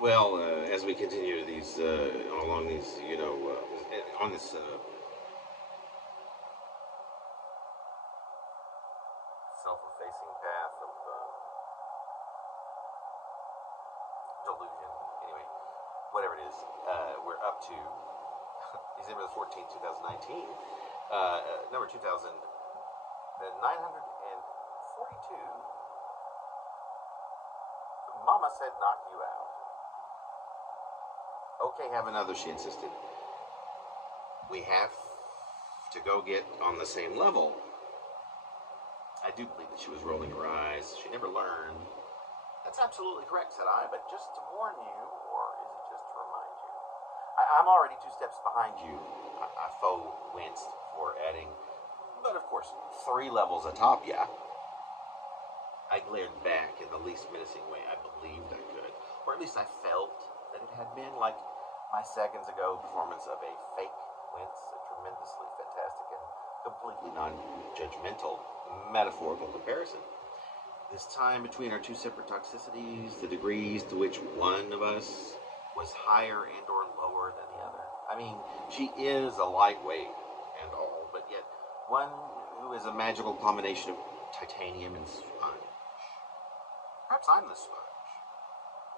Well, as we continue these along these, on this self-effacing path of delusion. Anyway, whatever it is, we're up to December the 14th, 2019, number 2,942. Mama said, "Knock you out." Okay, have another, she insisted. We have to go get on the same level. I do believe that she was rolling her eyes. She never learned. That's absolutely correct, said I, but just to warn you, or is it just to remind you? I'm already 2 steps behind you. I faux winced for adding, but of course, 3 levels atop, yeah. I glared back in the least menacing way I believed I could, or at least I felt that it had been, like my seconds ago performance of a fake wince, a tremendously fantastic and completely non-judgmental metaphorical comparison. This time between our 2 separate toxicities, the degrees to which one of us was higher and or lower than the other. I mean, she is a lightweight and all, but yet one who is a magical combination of titanium and sponge. Perhaps I'm the sponge,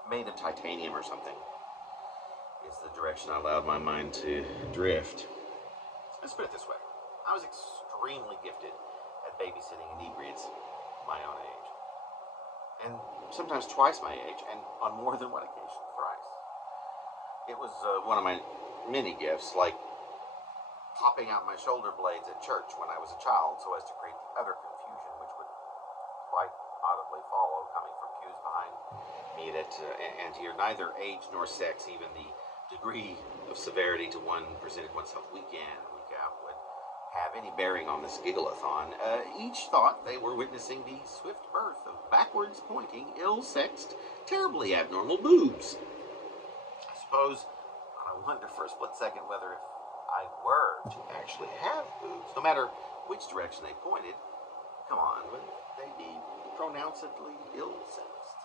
made of titanium or something. It's the direction I allowed my mind to drift. Let's put it this way. I was extremely gifted at babysitting inebriates my own age. And sometimes twice my age, and on more than one occasion, thrice. It was one of my many gifts, like popping out my shoulder blades at church when I was a child so as to create the utter confusion which would quite audibly follow coming from pews behind me that, and here neither age nor sex, even the degree of severity to one presented oneself week in and week out, would have any bearing on this giggleathon. Each thought they were witnessing the swift birth of backwards pointing, ill-sexed, terribly abnormal boobs. I suppose I wonder for a split second whether if I were to actually have boobs, no matter which direction they pointed, come on, would they be pronouncedly ill-sexed?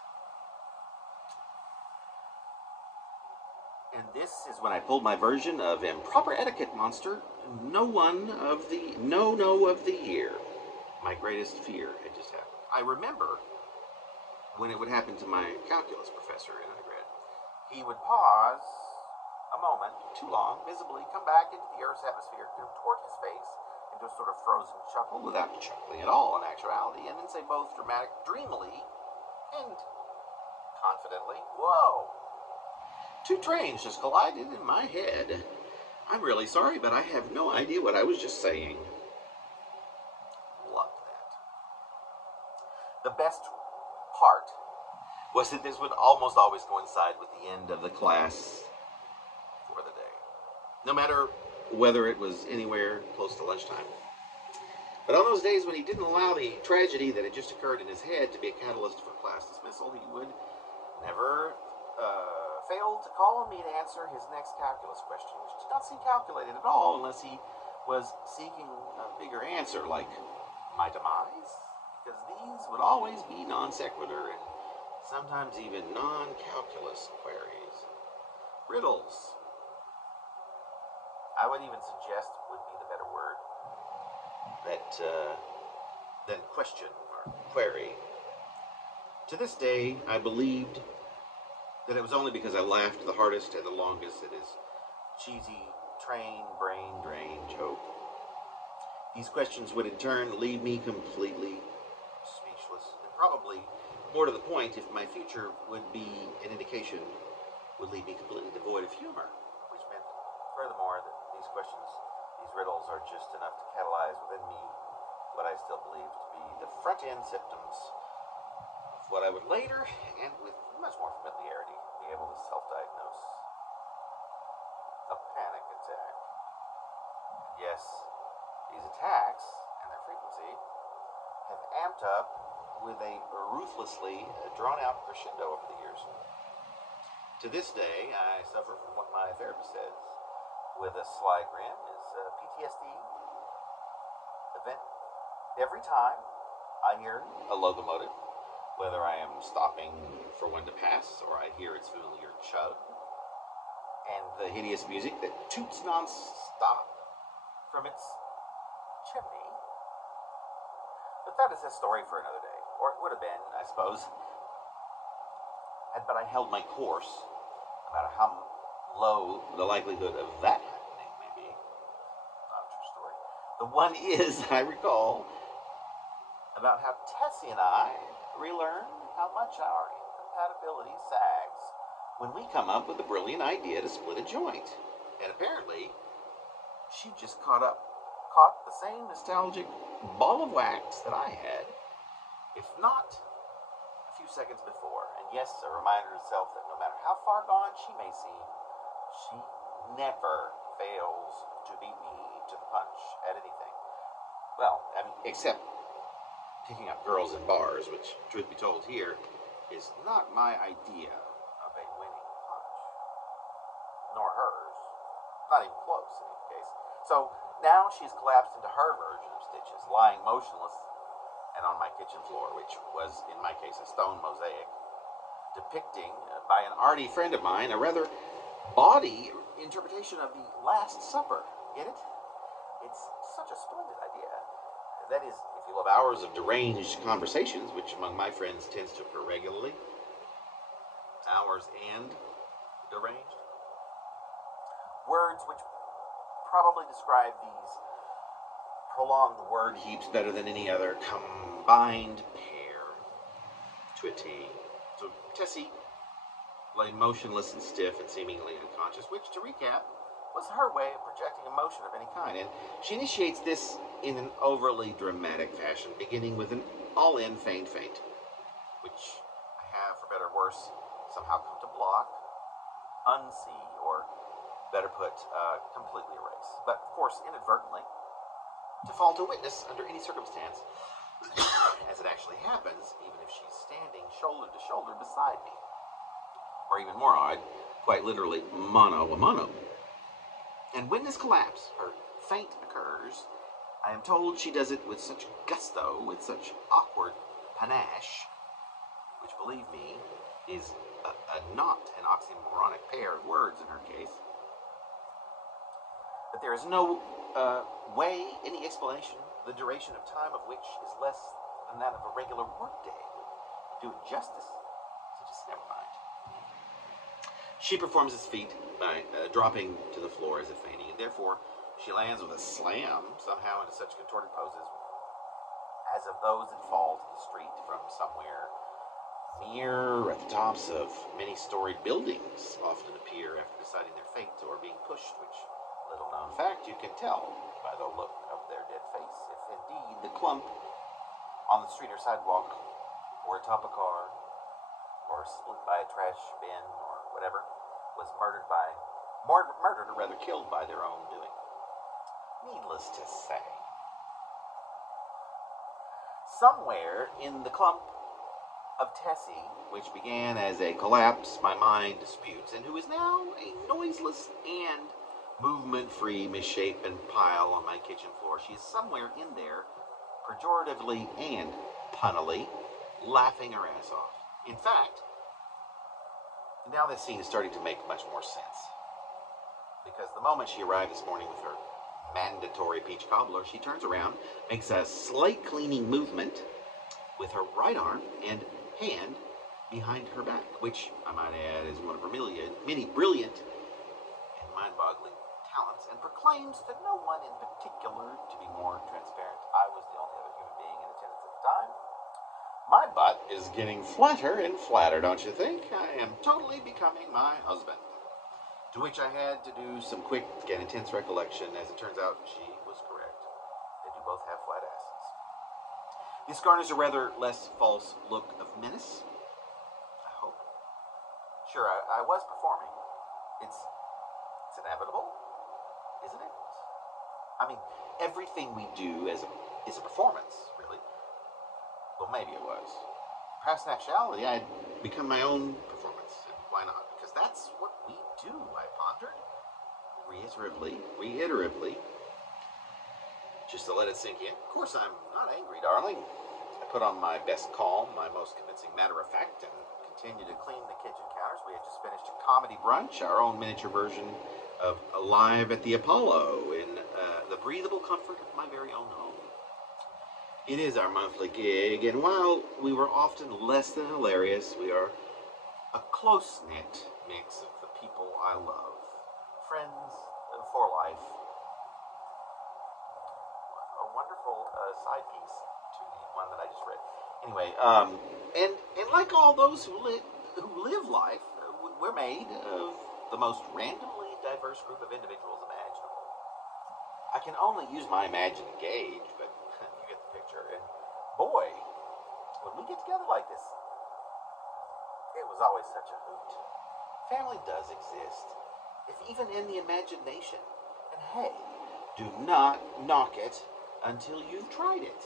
And this is when I pulled my version of improper etiquette monster, no of the year. My greatest fear had just happened. I remember when it would happen to my calculus professor in undergrad. He would pause a moment, too long, visibly come back into the Earth's atmosphere, toward his face, into a sort of frozen chuckle, without chuckling at all in actuality, and then say both dreamily and confidently, "Whoa! 2 trains just collided in my head. I'm really sorry, but I have no idea what I was just saying." Loved that. The best part was that this would almost always coincide with the end of the class for the day, no matter whether it was anywhere close to lunchtime. But on those days when he didn't allow the tragedy that had just occurred in his head to be a catalyst for class dismissal, he would never fail to call on me to answer his next calculus question, which did not seem calculated at all unless he was seeking a bigger answer, like my demise, because these would always be non sequitur and sometimes even non-calculus queries. Riddles, I would even suggest, would be the better word than question or query. To this day, I believed that it was only because I laughed the hardest and the longest at his cheesy train brain drain joke. These questions would in turn leave me completely speechless, and probably more to the point, if my future would be an indication, would leave me completely devoid of humor, which meant, furthermore, that these questions, these riddles, are just enough to catalyze within me what I still believe to be the front-end symptoms of what I would later, and with much more familiarity, be able to self-diagnose: a panic attack. Yes, these attacks, and their frequency, have amped up with a ruthlessly drawn-out crescendo over the years. To this day, I suffer from what my therapist says, with a sly grin, is PTSD event. Every time I hear a locomotive, whether I am stopping for one to pass or I hear its familiar chug and the hideous music that toots non-stop from its chimney. But that is a story for another day, or it would have been, I suppose, but I held my course, no matter how low the likelihood of that happening may be. Not a true story. The one is, I recall, about how Tessie and I relearn how much our incompatibility sags when we come up with a brilliant idea to split a joint. And apparently, she just caught the same nostalgic ball of wax that I had, if not a few seconds before. And yes, a reminder to herself that no matter how far gone she may seem, she never fails to beat me to the punch at anything. Well, I mean, except picking up girls in bars, which, truth be told here, is not my idea of a winning punch. Nor hers. Not even close, in any case. So, now she's collapsed into her version of stitches, lying motionless and on my kitchen floor, which was, in my case, a stone mosaic, depicting, by an arty friend of mine, a rather bawdy interpretation of the Last Supper. Get it? It's such a splendid idea. That is, if you love hours of deranged conversations, which among my friends tends to occur regularly, hours and deranged, words which probably describe these prolonged word heaps better than any other combined pair to a T. So Tessie lay motionless and stiff and seemingly unconscious, which, to recap, was her way of projecting emotion of any kind. And she initiates this in an overly dramatic fashion, beginning with an all-in feigned faint, which I have, for better or worse, somehow come to block, unsee, or better put, completely erase. But, of course, inadvertently, to fall to witness under any circumstance, as it actually happens, even if she's standing shoulder to shoulder beside me. Or even more odd, quite literally mano a mano. And when this collapse, her faint, occurs, I am told she does it with such gusto, with such awkward panache, which, believe me, is not an oxymoronic pair of words in her case, but there is no way, any explanation, the duration of time of which is less than that of a regular workday would do it justice. So just never mind. She performs this feat by dropping to the floor as if fainting, and therefore she lands with a slam somehow into such contorted poses as of those that fall to the street from somewhere near at the tops of many-storied buildings often appear after deciding their fate or being pushed, which, little known fact, you can tell by the look of their dead face if indeed the clump on the street or sidewalk or atop a car or split by a trash bin or whatever was murdered or rather killed by their own doing. Needless to say, somewhere in the clump of Tessie, which began as a collapse my mind disputes, and who is now a noiseless and movement-free, misshapen pile on my kitchen floor, she is somewhere in there, pejoratively and punnily, laughing her ass off. In fact, now this scene is starting to make much more sense. Because the moment she arrived this morning with her mandatory peach cobbler, she turns around, makes a slate cleaning movement with her right arm and hand behind her back, which, I might add, is one of her many brilliant and mind-boggling talents, and proclaims to no one in particular, to be more transparent, I was the only other human being in attendance at the time. My butt is getting flatter and flatter, don't you think? I am totally becoming my husband. To which I had to do some quick and intense recollection. As it turns out, she was correct. They do both have flat asses. This garners a rather less false look of menace, I hope. Sure, I was performing. It's inevitable, isn't it? I mean, everything we do is a performance, really. Well, maybe it was. Perhaps in actuality, I had become my own performance. And why not? Because that's what we do, I pondered. Reiteratively. Just to let it sink in. Of course, I'm not angry, darling. put on my best calm, my most convincing matter of fact, and continue to clean the kitchen counters. We had just finished a comedy brunch, our own miniature version of Live at the Apollo, in the breathable comfort of my very own home. It is our monthly gig, and while we were often less than hilarious, we are a close-knit mix of the people I love. Friends for life. A wonderful side piece to the one that I just read. Anyway, and like all those who live life, we're made of the most randomly diverse group of individuals imaginable. I can only use my imaginative gauge, but you get the picture. And boy, when we get together like this, it was always such a hoot. Family does exist, if even in the imagination. And hey, do not knock it until you've tried it.